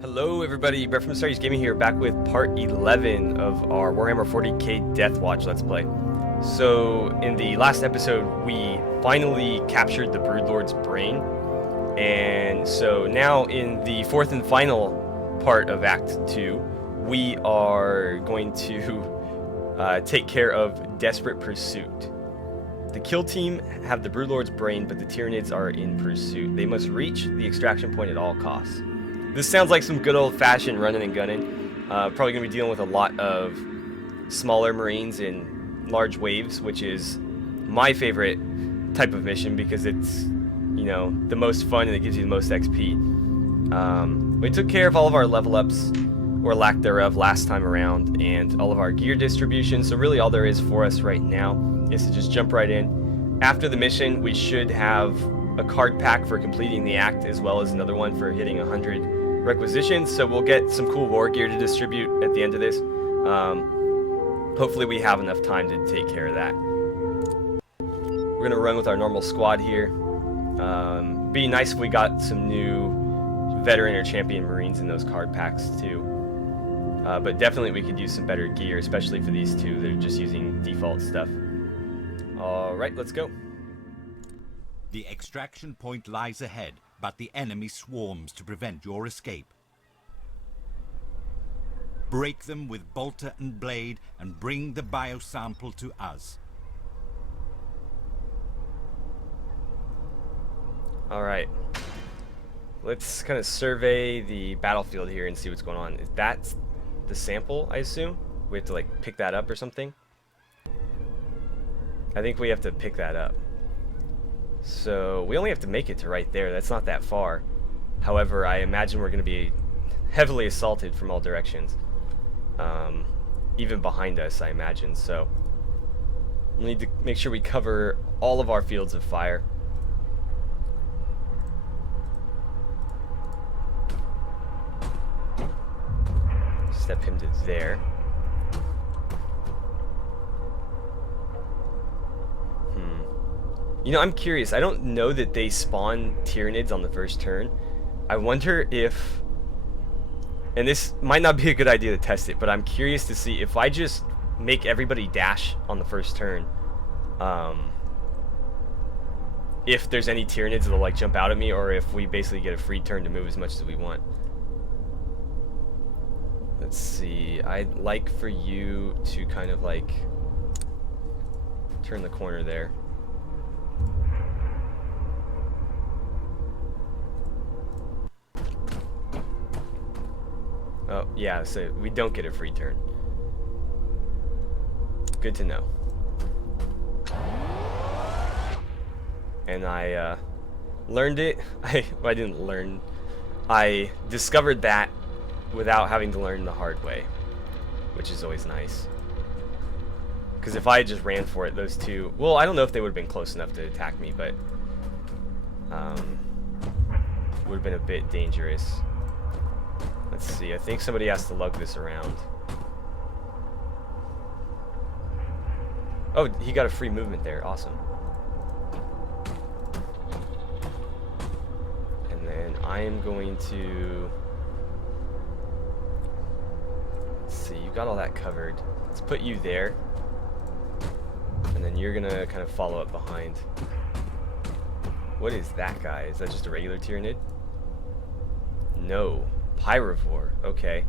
Hello everybody, Brett from AstartesGaming here, back with part 11 of our Warhammer 40k Deathwatch Let's Play. So, in the last episode, we finally captured the Broodlord's brain, and so now in the fourth and final part of Act 2, we are going to take care of Desperate Persuit. The kill team have the Broodlord's brain, but the Tyranids are in pursuit. They must reach the extraction point at all costs. This sounds like some good old-fashioned running and gunning. Probably going to be dealing with a lot of smaller Marines in large waves, which is my favorite type of mission because it's, you know, the most fun and it gives you the most XP. We took care of all of our level ups, or lack thereof, last time around, and all of our gear distribution, so really all there is for us right now is to just jump right in. After the mission, we should have a card pack for completing the act, as well as another one for hitting 100 requisitions, so we'll get some cool war gear to distribute at the end of this. Hopefully we have enough time to take care of that. We're gonna run with our normal squad here. Be nice if we got some new veteran or champion Marines in those card packs too. But definitely we could use some better gear, especially for these two. They're just using default stuff. Alright, let's go. The extraction point lies ahead, but the enemy swarms to prevent your escape. Break them with bolter and blade and bring the biosample to us. Alright. Let's kind of survey the battlefield here and see what's going on. Is that the sample, I assume? We have to like pick that up or something? I think we have to pick that up. So we only have to make it to right there. That's not that far. However, I imagine we're going to be heavily assaulted from all directions. Even behind us, I imagine. So we need to make sure we cover all of our fields of fire. Step him to there. You know, I'm curious. I don't know that they spawn Tyranids on the first turn. I wonder if... And this might not be a good idea to test it, but I'm curious to see if I just make everybody dash on the first turn. If there's any Tyranids that'll like jump out at me, or if we basically get a free turn to move as much as we want. Let's see. I'd like for you to kind of like turn the corner there. Oh, yeah, so we don't get a free turn. Good to know. And I learned it. I didn't learn. I discovered that without having to learn the hard way, which is always nice. Because if I just ran for it, those two... Well, I don't know if they would have been close enough to attack me, but... would have been a bit dangerous. Let's see, I think somebody has to lug this around. Oh, he got a free movement there. Awesome. And then I am going to... Let's see, you got all that covered. Let's put you there. And then you're gonna kind of follow up behind. What is that guy? Is that just a regular Tyranid? No. Pyrovore. Okay.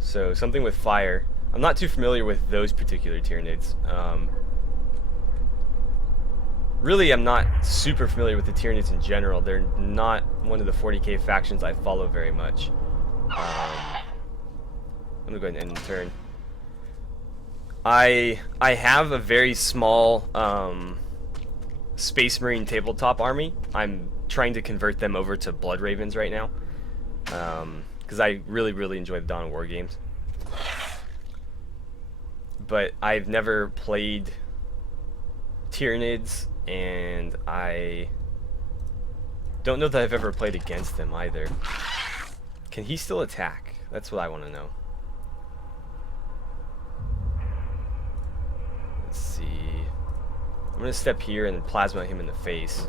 So something with fire. I'm not too familiar with those particular Tyranids. Really, I'm not super familiar with the Tyranids in general. They're not one of the 40k factions I follow very much. I'm gonna go ahead and end the turn. I have a very small Space Marine tabletop army. I'm trying to convert them over to Blood Ravens right now. Because I really enjoy the Dawn of War games. But I've never played Tyranids, and I don't know that I've ever played against them either. Can he still attack? That's what I want to know. Let's see. I'm going to step here and then plasma him in the face.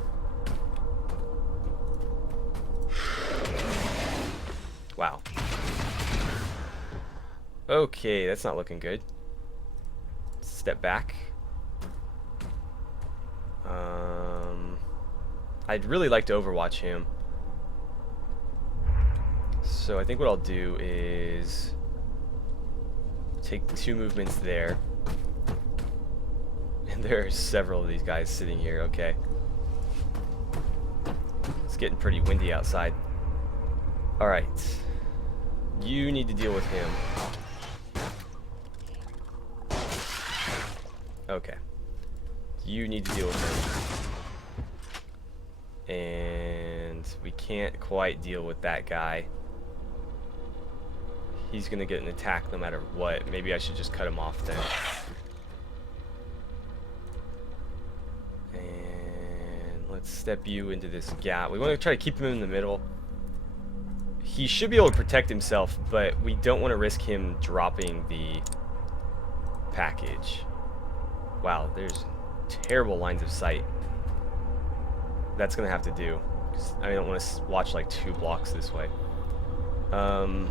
Wow. Okay, that's not looking good. Step back. I'd really like to overwatch him. So I think what I'll do is take 2 movements there. And there are several of these guys sitting here. Okay. It's getting pretty windy outside. Alright. You need to deal with him. Okay. You need to deal with him. And we can't quite deal with that guy. He's gonna get an attack no matter what. Maybe I should just cut him off then. And let's step you into this gap. We want to try to keep him in the middle. He should be able to protect himself, but we don't want to risk him dropping the package. Wow, there's terrible lines of sight. That's gonna have to do. I don't want to watch like 2 blocks this way. And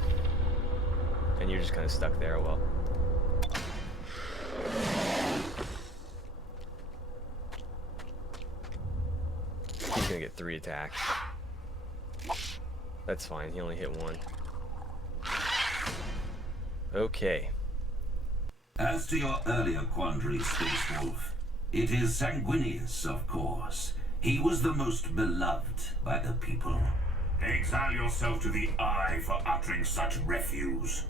you're just kind of stuck there. Oh well. He's gonna get 3 attacks. That's fine. He only hit 1. Okay. As to your earlier quandary, Space Wolf, it is Sanguinius, of course. He was the most beloved by the people. Exile yourself to the eye for uttering such refuse.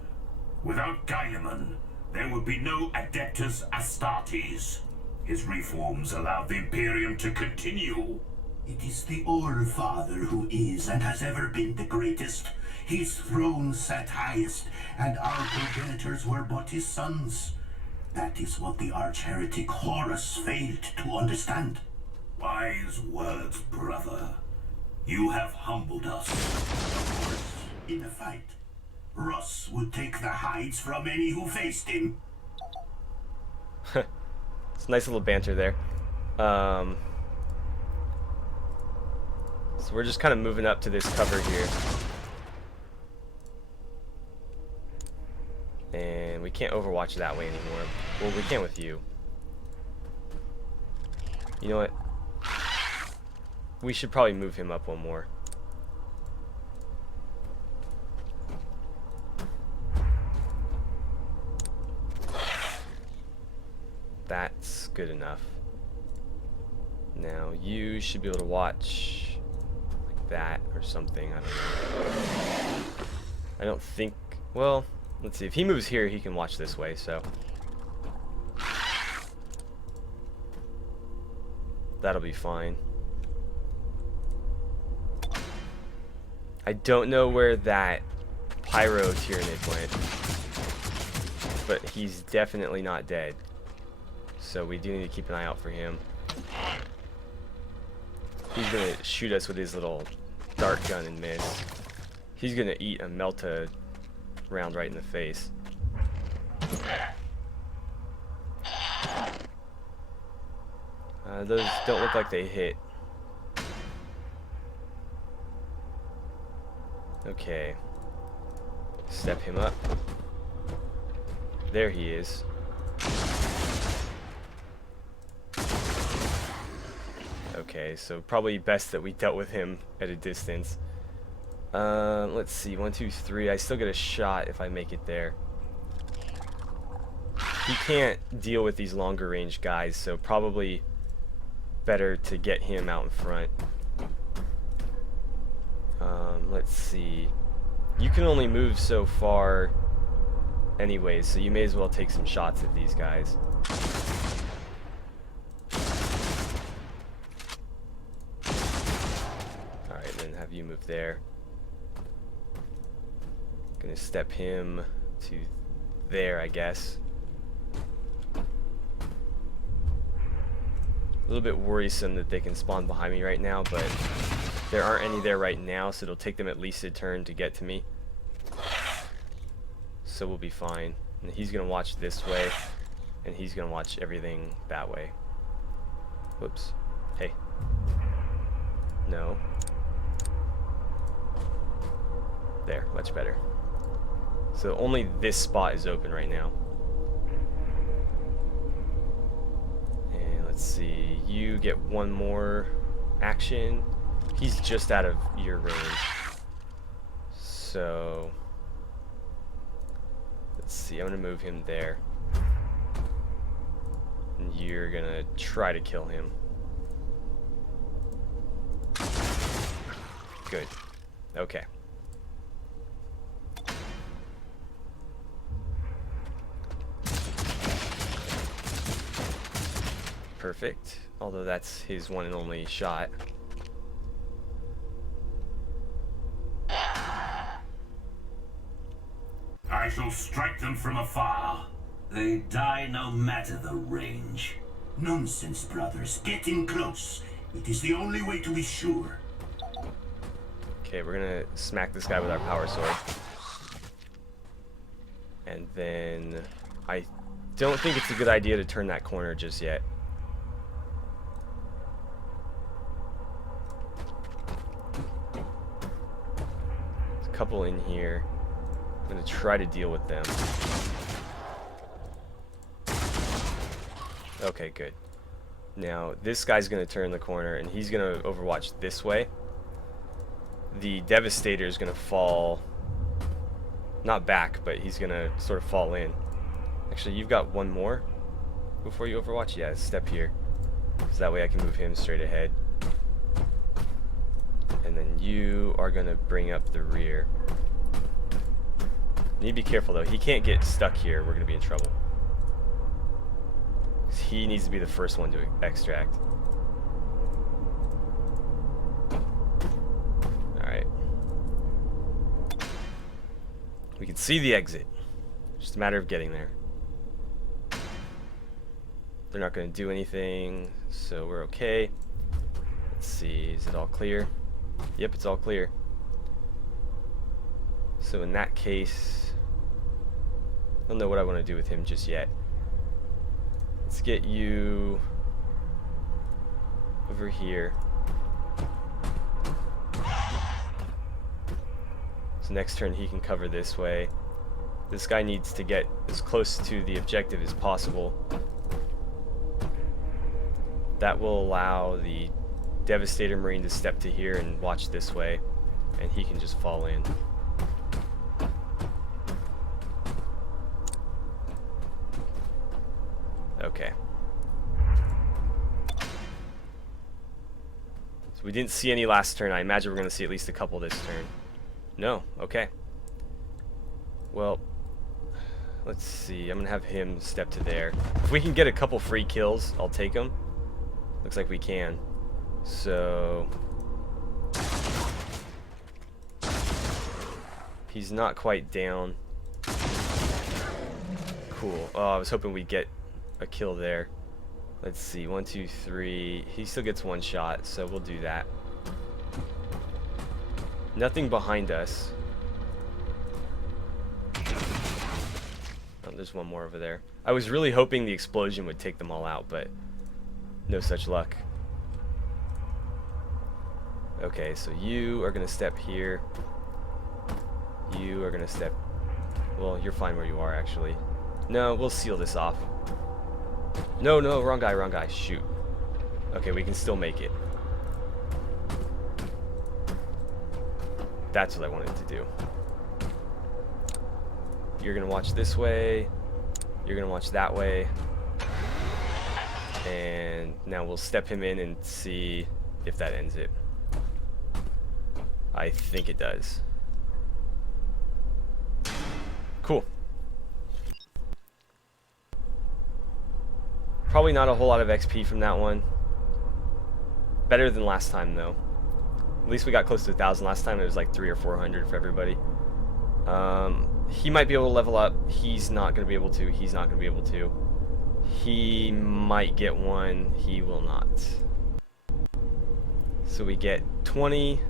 Without Guyleman, there would be no Adeptus Astartes. His reforms allowed the Imperium to continue. It is the All-Father who is and has ever been the greatest. His throne sat highest, and our progenitors were but his sons. That is what the arch-heretic Horus failed to understand. Wise words, brother. You have humbled us. Of course, in a fight, Russ would take the hides from any who faced him. It's a nice little banter there. So we're just kind of moving up to this cover here. And we can't overwatch that way anymore. Well, we can with you. You know what? We should probably move him up 1 more. That's good enough. Now you should be able to watch like that or something. I don't know. I don't think. Well, let's see. If he moves here, he can watch this way. So that'll be fine. I don't know where that Pyro Tyranid went, but he's definitely not dead. So we do need to keep an eye out for him. He's gonna shoot us with his little dart gun and miss. He's gonna eat a Melta round right in the face. Those don't look like they hit. Okay. Step him up. There he is. Okay, so probably best that we dealt with him at a distance. Let's see, 1, 2, 3. I still get a shot if I make it there. He can't deal with these longer range guys, so probably better to get him out in front. Let's see. You can only move so far anyways, so you may as well take some shots at these guys. Alright, then have you move there. Gonna step him to there, I guess. A little bit worrisome that they can spawn behind me right now, but there aren't any there right now, so it'll take them at least a turn to get to me. So we'll be fine. And he's gonna watch this way, and he's gonna watch everything that way. Whoops. Hey. No. There, much better. So only this spot is open right now. And let's see, you get one more action. He's just out of your range. So let's see, I'm gonna move him there. And you're gonna try to kill him. Good. Okay. Perfect. Although that's his one and only shot. I shall strike them from afar. They die no matter the range. Nonsense, brothers. Get in close. It is the only way to be sure. Okay, we're gonna smack this guy with our power sword. And then I don't think it's a good idea to turn that corner just yet. There's a couple in here. I'm gonna try to deal with them. Okay, good. Now, this guy's gonna turn the corner and he's gonna overwatch this way. The Devastator is gonna fall, not back, but he's gonna sort of fall in. Actually, you've got one more before you overwatch? Yeah, step here. So that way I can move him straight ahead. And then you are gonna bring up the rear. You need to be careful though, he can't get stuck here, we're gonna be in trouble. He needs to be the first one to extract. Alright. We can see the exit. Just a matter of getting there. They're not going to do anything, so we're okay. Let's see, is it all clear? Yep, it's all clear. So in that case, I don't know what I want to do with him just yet. Let's get you over here. So next turn he can cover this way. This guy needs to get as close to the objective as possible. That will allow the Devastator Marine to step to here and watch this way, and he can just fall in. Okay. So we didn't see any last turn. I imagine we're going to see at least a couple this turn. No? Okay. Well, let's see. I'm going to have him step to there. If we can get a couple free kills, I'll take them. Looks like we can. So he's not quite down. Cool. Oh, I was hoping we'd get a kill there. Let's see, 1, 2, 3. He still gets one shot, so we'll do that. Nothing behind us. Oh, there's one more over there. I was really hoping the explosion would take them all out, but no such luck. Okay, so you are gonna step here. You are gonna step... Well, you're fine where you are, actually. No, we'll seal this off. No, wrong guy, shoot. Okay, we can still make it. That's what I wanted to do. You're gonna watch this way. You're gonna watch that way. And now we'll step him in and see if that ends it. I think it does. Cool. Probably not a whole lot of XP from that one. Better than last time though. At least we got close to 1,000. Last time it was like 300 or 400 for everybody. He might be able to level up. He's not going to be able to. He's not going to be able to. He might get one. He will not. So we get 20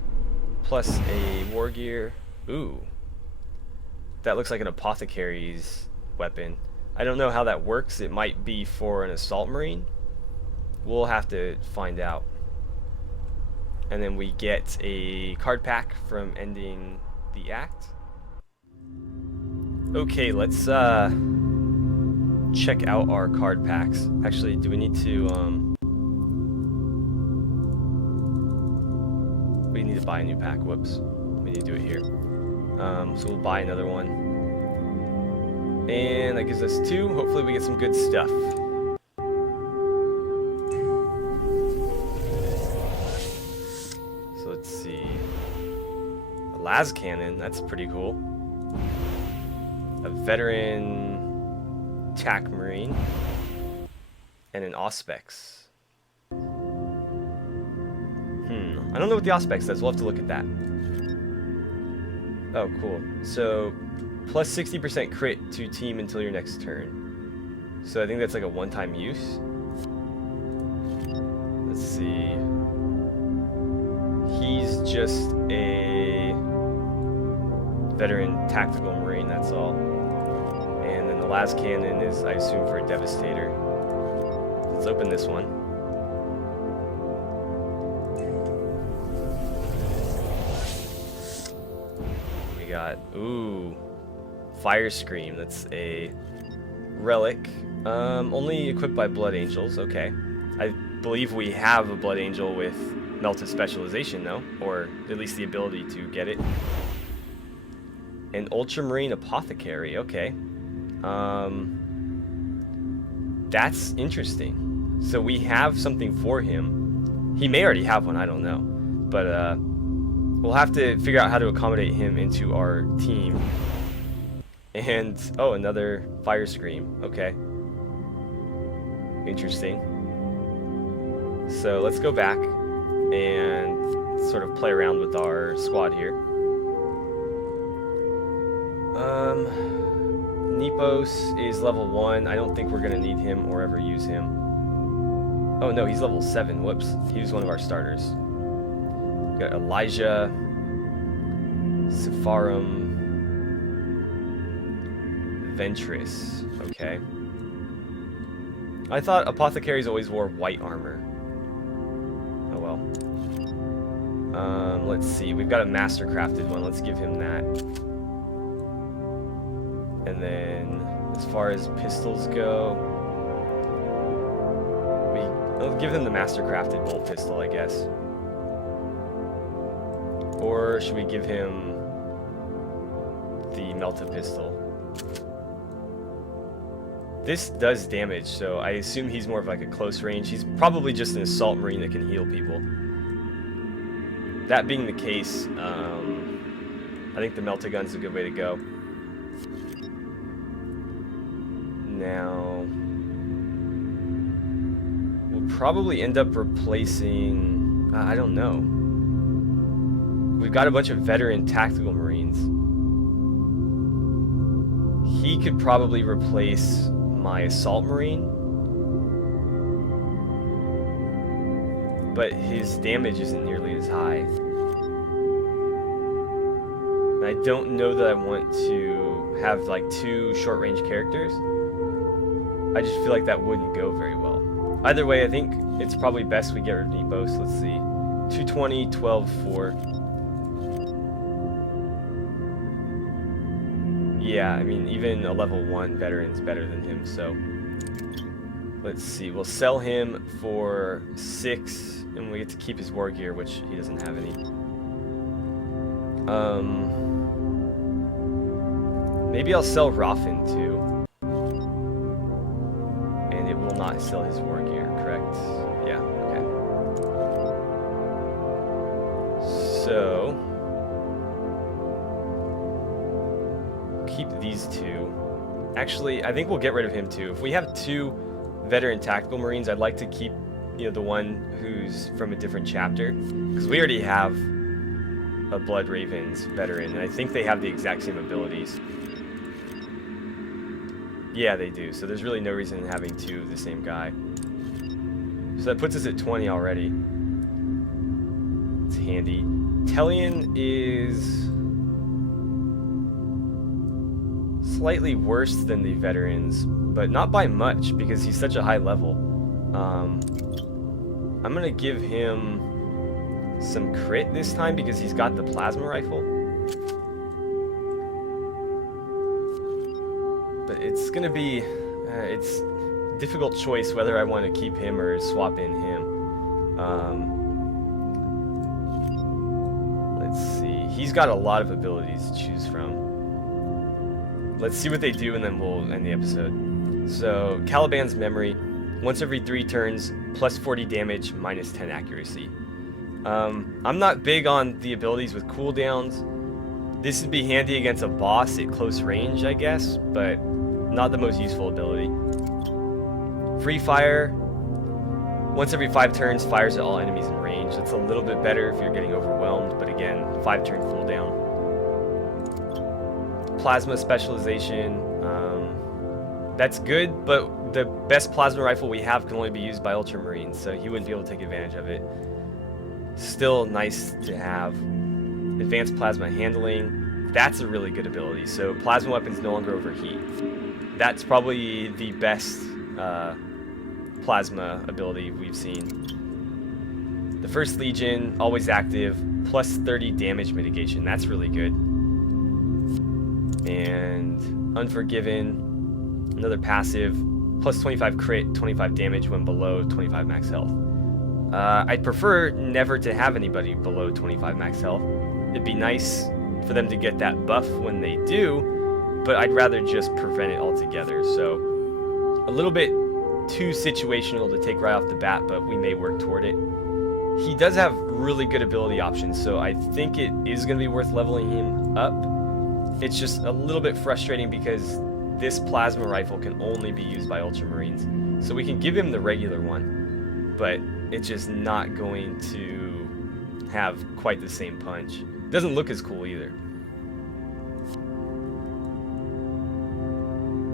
plus a war gear. Ooh. That looks like an apothecary's weapon. I don't know how that works. It might be for an assault marine. We'll have to find out. And then we get a card pack from ending the act. Okay, let's check out our card packs. Actually, do we need to we need to buy a new pack. Whoops. We need to do it here. So we'll buy another one. And that gives us 2. Hopefully we get some good stuff. So let's see. A las cannon, that's pretty cool. A veteran TAC Marine. And an Auspex. I don't know what the Auspex does. We'll have to look at that. Oh, cool. So, plus 60% crit to team until your next turn. So I think that's like a one-time use. Let's see. He's just a veteran tactical marine, that's all. And then the las cannon is, I assume, for a devastator. Let's open this one. Got, ooh, Fire Scream. That's a relic. Only equipped by Blood Angels. Okay. I believe we have a Blood Angel with Melted Specialization, though, or at least the ability to get it. An Ultramarine Apothecary. Okay. That's interesting. So we have something for him. He may already have one. I don't know, but we'll have to figure out how to accommodate him into our team. And, oh, another Fire Scream. Okay. Interesting. So let's go back and sort of play around with our squad here. Nepos is level 1. I don't think we're going to need him or ever use him. Oh, no, he's level 7. Whoops. He was one of our starters. Got Elijah, Sepharum, Ventress. Okay. I thought apothecaries always wore white armor. Oh well. Let's see. We've got a master crafted one. Let's give him that. And then, as far as pistols go, I'll give him the master crafted bolt pistol, I guess. Or should we give him the melta pistol? This does damage, so I assume he's more of like a close range. He's probably just an assault marine that can heal people. That being the case, I think the melta gun's a good way to go. Now, we'll probably end up replacing, I don't know. We've got a bunch of veteran tactical marines. He could probably replace my assault marine, but his damage isn't nearly as high. And I don't know that I want to have like 2 short-range characters. I just feel like that wouldn't go very well. Either way, I think it's probably best we get rid of Nepos. Let's see. 220, 12, 4. Yeah, I mean, even a level 1 veteran's better than him, so... Let's see, we'll sell him for 6, and we get to keep his war gear, which he doesn't have any. Maybe I'll sell Raffin, too. And it will not sell his war gear, correct? Yeah, okay. So... keep these 2. Actually, I think we'll get rid of him too. If we have 2 veteran tactical marines, I'd like to keep, you know, the one who's from a different chapter, because we already have a Blood Ravens veteran, and I think they have the exact same abilities. Yeah, they do. So there's really no reason in having 2 of the same guy. So that puts us at 20 already. It's handy. Tellian is slightly worse than the veterans, but not by much because he's such a high level. I'm gonna give him some crit this time because he's got the plasma rifle. but it's gonna be it's a difficult choice whether I want to keep him or swap in him. Let's see. He's got a lot of abilities to choose from. Let's see what they do, and then we'll end the episode. So, Caliban's Memory. Once every 3 turns, plus 40 damage, minus 10 accuracy. I'm not big on the abilities with cooldowns. This would be handy against a boss at close range, I guess, but not the most useful ability. Free Fire. Once every 5 turns, fires at all enemies in range. That's a little bit better if you're getting overwhelmed, but again, 5-turn cooldown. Plasma Specialization. That's good, but the best plasma rifle we have can only be used by Ultramarines, so he wouldn't be able to take advantage of it. Still nice to have. Advanced Plasma Handling. That's a really good ability, so plasma weapons no longer overheat. That's probably the best plasma ability we've seen. The First Legion, always active, plus 30 damage mitigation. That's really good. And Unforgiven, another passive, plus 25 crit, 25 damage when below 25 max health. I'd prefer never to have anybody below 25 max health. It'd be nice for them to get that buff when they do, but I'd rather just prevent it altogether. So a little bit too situational to take right off the bat, but we may work toward it. He does have really good ability options, so I think it is going to be worth leveling him up. It's just a little bit frustrating because this plasma rifle can only be used by Ultramarines. So we can give him the regular one, but it's just not going to have quite the same punch. Doesn't look as cool either.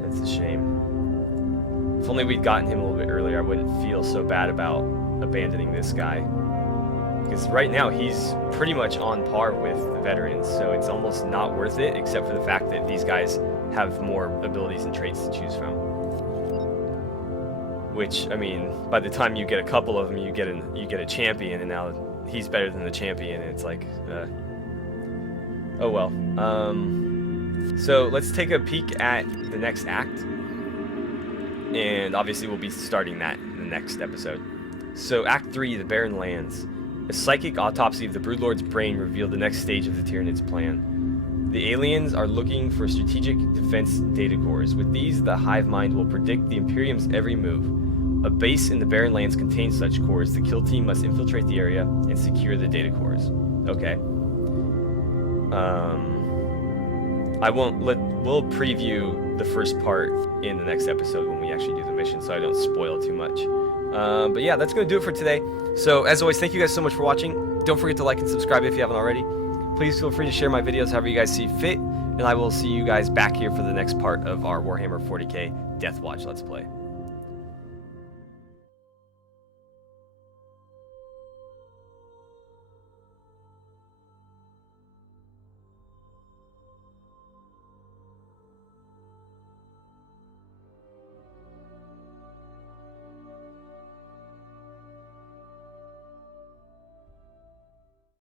That's a shame. If only we'd gotten him a little bit earlier, I wouldn't feel so bad about abandoning this guy. Because right now, he's pretty much on par with the veterans, so it's almost not worth it, except for the fact that these guys have more abilities and traits to choose from. Which, I mean, by the time you get a couple of them, you get a champion, and now he's better than the champion, and it's like, oh well. So let's take a peek at the next act, and obviously we'll be starting that in the next episode. So Act 3, The Barren Lands. A psychic autopsy of the Broodlord's brain revealed the next stage of the Tyranids' plan. The aliens are looking for strategic defense data cores. With these, the hive mind will predict the Imperium's every move. A base in the Barren Lands contains such cores. The kill team must infiltrate the area and secure the data cores. Okay. We'll preview the first part in the next episode when we actually do the mission, so I don't spoil too much. But yeah, that's going to do it for today. So, as always, thank you guys so much for watching. Don't forget to like and subscribe if you haven't already. Please feel free to share my videos however you guys see fit. And I will see you guys back here for the next part of our Warhammer 40k Deathwatch Let's Play.